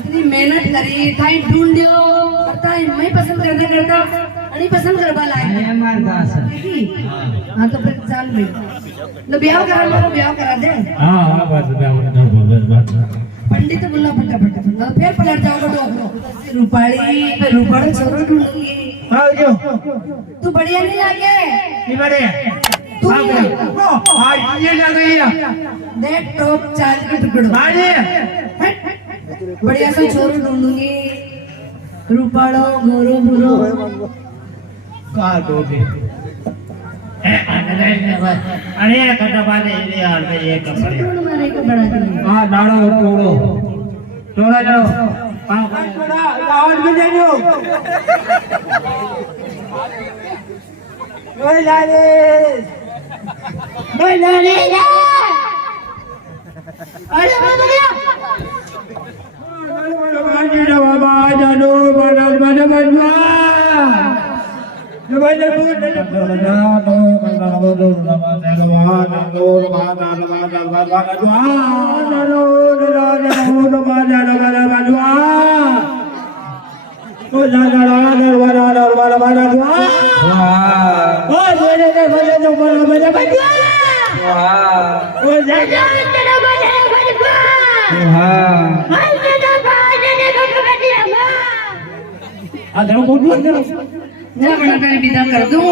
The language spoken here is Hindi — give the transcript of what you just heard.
इतनी मेहनत करी थाई ढूंढ्यो करता मैं पसंद करता आणि पसंद करबा लायक हां तो फिर चाल भाई लो ब्याह करा दे हां बस बस पंडित बोला फटाफट फिर पलट जाओ तो रूपाड़ी छोरो ढूंढूंगी हां क्यों तू बढ़िया नहीं लागे नहीं बढ़िया तू हां ये लग गई देख टॉप चार के टुकड़ो बढ़िया सा छोरो ढूंढूंगी रूपाड़ो गोरो बुरो का दोगे अरे कटा बादे ये यार ये कपड़े मारे को बड़ा दिल हां नाड़ो टोड़ो टोड़ा जाओ हां टोड़ा गावल में जाओ ओए लाले अरे बढ़िया बाबा जानो बनल बनवा जा बड़ा कर विदा कर दूं